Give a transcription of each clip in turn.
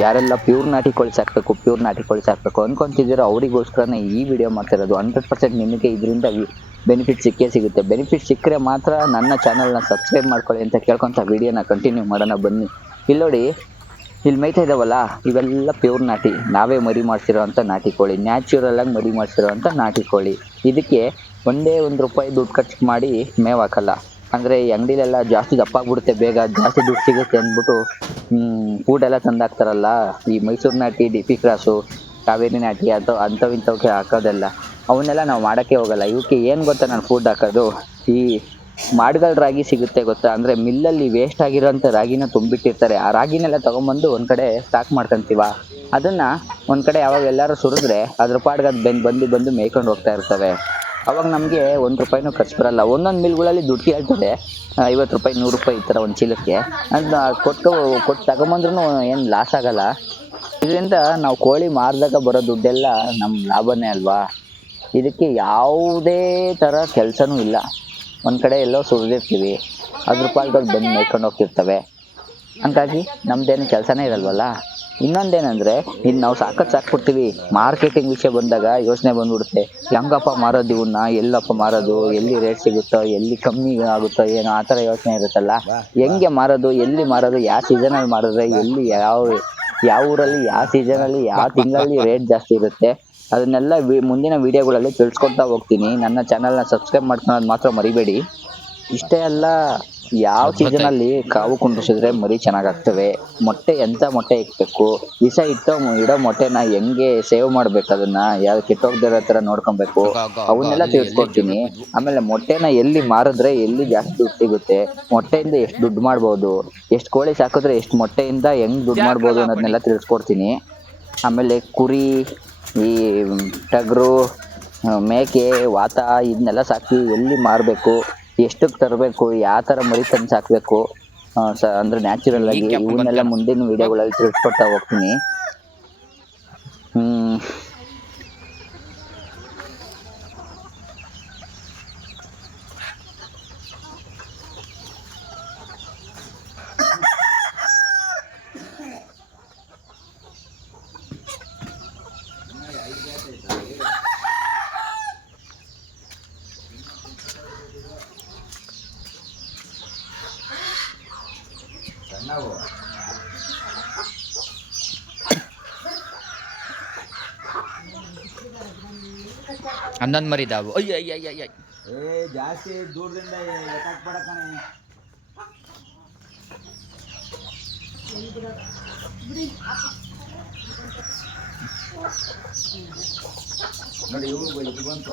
ಯಾರೆಲ್ಲ ಪ್ಯೂರ್ ನಾಟಿ ಕೋಳಿ ಸಾಕಬೇಕು ಪ್ಯೂರ್ ನಾಟಿ ಕೋಳಿ ಸಾಕಬೇಕು ಅನ್ಕೊಂತಿದ್ದೀರೋ ಅವರಿಗೋಸ್ಕರನೇ ಈ ವಿಡಿಯೋ ಮಾಡ್ತಿರೋದು ಹಂಡ್ರೆಡ್ ಪರ್ಸೆಂಟ್ ನಿಮಗೆ ಇದರಿಂದ ಬೆನಿಫಿಟ್ ಸಿಕ್ಕೇ ಸಿಗುತ್ತೆ. ಬೆನಿಫಿಟ್ ಸಿಕ್ಕರೆ ಮಾತ್ರ ನನ್ನ ಚಾನಲ್ನ ಸಬ್ಸ್ಕ್ರೈಬ್ ಮಾಡ್ಕೊಳ್ಳಿ ಅಂತ ಕೇಳ್ಕೊತ ವಿಡಿಯೋನ ಕಂಟಿನ್ಯೂ ಮಾಡೋಣ ಬನ್ನಿ. ಇಲ್ಲಿ ನೋಡಿ ಇಲ್ಲಿ ಮೇಯ್ತಾ ಇದಾವಲ್ಲ, ಇವೆಲ್ಲ ಪ್ಯೂರ್ ನಾಟಿ. ನಾವೇ ಮರಿ ಮಾಡ್ತಿರೋ ಅಂತ ನಾಟಿ ಕೋಳಿ. ನ್ಯಾಚುರಲ್ ಆಗಿ ಮರಿ ಮಾಡ್ತಿರೋ ಅಂತ ನಾಟಿ ಕೋಳಿ. ಇದಕ್ಕೆ ಒಂದೇ ಒಂದು ರೂಪಾಯಿ ದುಡ್ಡು ಖರ್ಚು ಮಾಡಿ ಮೇವು ಹಾಕಲ್ಲ. ಅಂದರೆ ಈ ಅಂಗಡಿಲೆಲ್ಲ ಜಾಸ್ತಿ ದಪ್ಪ ಆಗ್ಬಿಡುತ್ತೆ ಬೇಗ ಜಾಸ್ತಿ ದುಡ್ಡು ಸಿಗುತ್ತೆ ಅಂದ್ಬಿಟ್ಟು ಫುಡ್ ಎಲ್ಲ ತಂದಾಕ್ತಾರಲ್ಲ. ಈ ಮೈಸೂರು ನಾಟಿ ಡಿ ಪಿ ಕ್ರಾಸು ಕಾವೇರಿ ನಾಟಿ ಅಥವಾ ಅಂಥವು ಇಂಥವಕ್ಕೆ ಹಾಕೋದೆಲ್ಲ. ಅವನ್ನೆಲ್ಲ ನಾವು ಮಾಡೋಕ್ಕೆ ಹೋಗಲ್ಲ. ಇವಕ್ಕೆ ಏನು ಗೊತ್ತಾ ನಾನು ಫುಡ್ ಹಾಕೋದು? ಈ ಮಾಡ್ಗಲ್ ರಾಗಿ ಸಿಗುತ್ತೆ ಗೊತ್ತಾ? ಅಂದರೆ ಮಿಲ್ಲಲ್ಲಿ ವೇಸ್ಟ್ ಆಗಿರೋಂಥ ರಾಗಿನ ತುಂಬಿಟ್ಟಿರ್ತಾರೆ. ಆ ರಾಗಿನೆಲ್ಲ ತೊಗೊಂಬಂದು ಒಂದು ಕಡೆ ಸ್ಟಾಕ್ ಮಾಡ್ಕೊಂತೀವ? ಅದನ್ನು ಒಂದು ಕಡೆ ಯಾವಾಗ ಎಲ್ಲರೂ ಸುರಿದ್ರೆ ಅದ್ರ ಪಾಡ್ಗೆ ಅದು ಬೆಂದು ಬಂದು ಬಂದು ಮೇಯ್ಕೊಂಡು ಹೋಗ್ತಾ ಇರ್ತವೆ. ಅವಾಗ ನಮಗೆ ಒಂದು ರೂಪಾಯಿನೂ ಖರ್ಚು ಬರಲ್ಲ. ಒಂದೊಂದು ಮಿಲ್ಗಳಲ್ಲಿ ದುಡ್ಡು ಕೇಳ್ತಾರೆ ಐವತ್ತು ರೂಪಾಯಿ, ನೂರು ರೂಪಾಯಿ ಈ ಥರ ಒಂದು ಚೀಲಕ್ಕೆ. ಅದನ್ನ ಕೊಟ್ಟು ಕೊಟ್ಟು ತಗೊಂಬಂದ್ರೂ ಏನು ಲಾಸ್ ಆಗಲ್ಲ. ಇದರಿಂದ ನಾವು ಕೋಳಿ ಮಾರಿದಾಗ ಬರೋ ದುಡ್ಡೆಲ್ಲ ನಮ್ಮ ಲಾಭನೇ ಅಲ್ವಾ? ಇದಕ್ಕೆ ಯಾವುದೇ ಥರ ಕೆಲಸನೂ ಇಲ್ಲ. ಒಂದು ಕಡೆ ಎಲ್ಲೋ ಸುರಿದಿರ್ತೀವಿ. ಅದ್ರ ಪಾಲ್ಗಳು ಬಂದು ಮೇಯ್ಕೊಂಡು ಹೋಗ್ತಿರ್ತವೆ. ಹಂಗಾಗಿ ನಮ್ದೇನು ಕೆಲಸನೇ ಇರಲ್ವಲ್ಲ? ಇನ್ನೊಂದೇನೆಂದರೆ ಇನ್ನು ನಾವು ಸಾಕತ್ತು ಸಾಕ್ಬಿಡ್ತೀವಿ ಮಾರ್ಕೆಟಿಂಗ್ ವಿಷಯ ಬಂದಾಗ ಯೋಚನೆ ಬಂದ್ಬಿಡುತ್ತೆ. ಹೆಂಗಪ್ಪ ಮಾರೋದು ಇವನ್ನ ಎಲ್ಲಪ್ಪ ಮಾರೋದು, ಎಲ್ಲಿ ರೇಟ್ ಸಿಗುತ್ತೋ, ಎಲ್ಲಿ ಕಮ್ಮಿ ಆಗುತ್ತೋ ಏನೋ ಆ ಥರ ಯೋಚನೆ ಇರುತ್ತಲ್ಲ? ಹೆಂಗೆ ಮಾರೋದು, ಎಲ್ಲಿ ಮಾರೋದು, ಯಾವ ಸೀಸನಲ್ಲಿ ಮಾರಿದ್ರೆ, ಎಲ್ಲಿ ಯಾವ ಯಾವ ಊರಲ್ಲಿ, ಯಾವ ಸೀಸನಲ್ಲಿ ಯಾವ ತಿಂಗಳಲ್ಲಿ ರೇಟ್ ಜಾಸ್ತಿ ಇರುತ್ತೆ? ಅದನ್ನೆಲ್ಲ ವಿ, ಮುಂದಿನ ವೀಡಿಯೋಗಳಲ್ಲಿ ತಿಳಿಸ್ಕೊಡ್ತಾ ಹೋಗ್ತೀನಿ. ನನ್ನ ಚಾನಲ್ನ ಸಬ್ಸ್ಕ್ರೈಬ್ ಮಾಡ್ಕೊಳೋದು ಮಾತ್ರ ಮರಿಬೇಡಿ. ಇಷ್ಟೇ ಅಲ್ಲ ಯಾವ ಸೀಸನಲ್ಲಿ ಕಾವು ಕುಂಡ್ರಿಸಿದ್ರೆ ಮರಿ ಚೆನ್ನಾಗಾಗ್ತವೆ? ಮೊಟ್ಟೆ ಎಂತ ಮೊಟ್ಟೆ ಇಕ್ಬೇಕು? ದಿವಸ ಇಟ್ಟೋ ಇಡೋ ಮೊಟ್ಟೆನ ಹೆಂಗೆ ಸೇವ್ ಮಾಡ್ಬೇಕು ಅದನ್ನ? ಯಾವ ಕೆಟ್ಟೋಗ್ದಿರೋ ತರ ನೋಡ್ಕೊಬೇಕು? ಅವನ್ನೆಲ್ಲ ತಿಳಿಸ್ಕೊಡ್ತೀನಿ. ಆಮೇಲೆ ಮೊಟ್ಟೆನ ಎಲ್ಲಿ ಮಾರಿದ್ರೆ ಎಲ್ಲಿ ಜಾಸ್ತಿ ದುಡ್ಡು ಸಿಗುತ್ತೆ? ಮೊಟ್ಟೆಯಿಂದ ಎಷ್ಟು ದುಡ್ಡು ಮಾಡ್ಬೋದು? ಎಷ್ಟು ಕೋಳಿ ಸಾಕಿದ್ರೆ ಎಷ್ಟು ಮೊಟ್ಟೆಯಿಂದ ಹೆಂಗ್ ದುಡ್ಡು ಮಾಡ್ಬೋದು ಅನ್ನೋದನ್ನೆಲ್ಲ ತಿಳಿಸ್ಕೊಡ್ತೀನಿ. ಆಮೇಲೆ ಕುರಿ ಈ ಟಗರು ಮೇಕೆ ವಾತ ಇದನ್ನೆಲ್ಲ ಸಾಕಿ ಎಲ್ಲಿ ಮಾರಬೇಕು? ಎಷ್ಟಕ್ಕೆ ತರಬೇಕು ಯಾವ ತರ ಮರಿ ತಂದು ಸಾಕಬೇಕು ಅಂದ್ರೆ ಅಂದರೆ ನ್ಯಾಚುರಲ್ ಆಗಿ ಇವನ್ನೆಲ್ಲ ಮುಂದಿನ ವಿಡಿಯೋಗಳಲ್ಲಿ ತಿಳಿಸ್ಕೊಡ್ತಾ ಹೋಗ್ತೀನಿ. ಹನ್ನೊಂದು ಮರಿ ಇದಾವು ಅಯ್ಯ ಅಯ್ಯ ಅಯ್ಯ ಅಯ್ಯ ಏ ಜಾಸ್ತಿ ದೂರದಿಂದ ಎತ್ತಾಕ್ ಬೇಡ ಕಣೆ ನೋಡಿ ಇವು ಬಂತು.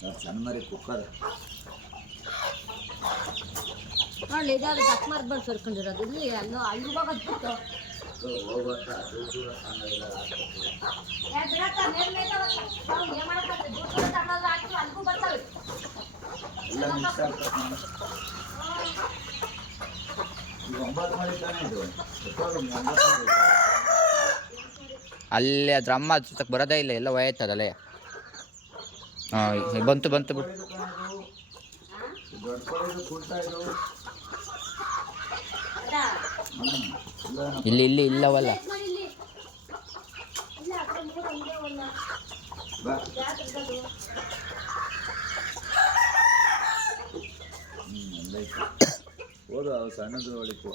ಸಣ್ಣ ಮರಿ ಕುಕ್ಕದ ನೋಡಿ ಇದಾದ್ರೆ ದಕ್ಮಾರ್ ಬಂದು ಸರ್ಕೊಂಡಿರೋದು? ಇಲ್ಲಿ ಅಲ್ಲೋ ಅಲ್ಲಿ ಹೋಗೋದು ಬಿಟ್ಟು. ಅಲ್ಲೇ ಅದ್ರ ಅಮ್ಮ ಸುತ್ತಕ್ಕೆ ಬರೋದೇ ಇಲ್ಲ ಎಲ್ಲ ಒಯ್ತದಲ್ಲೇ ಹಾಂ ಬಂತು ಬಂತು ಬಿಡು. ಇಲ್ಲ ಇಲ್ಲಿ ಇಲ್ಲಿ ಇಲ್ಲವಲ್ಲ ಹೋದ ಸಣ್ಣದು ಹೊಳಿಕು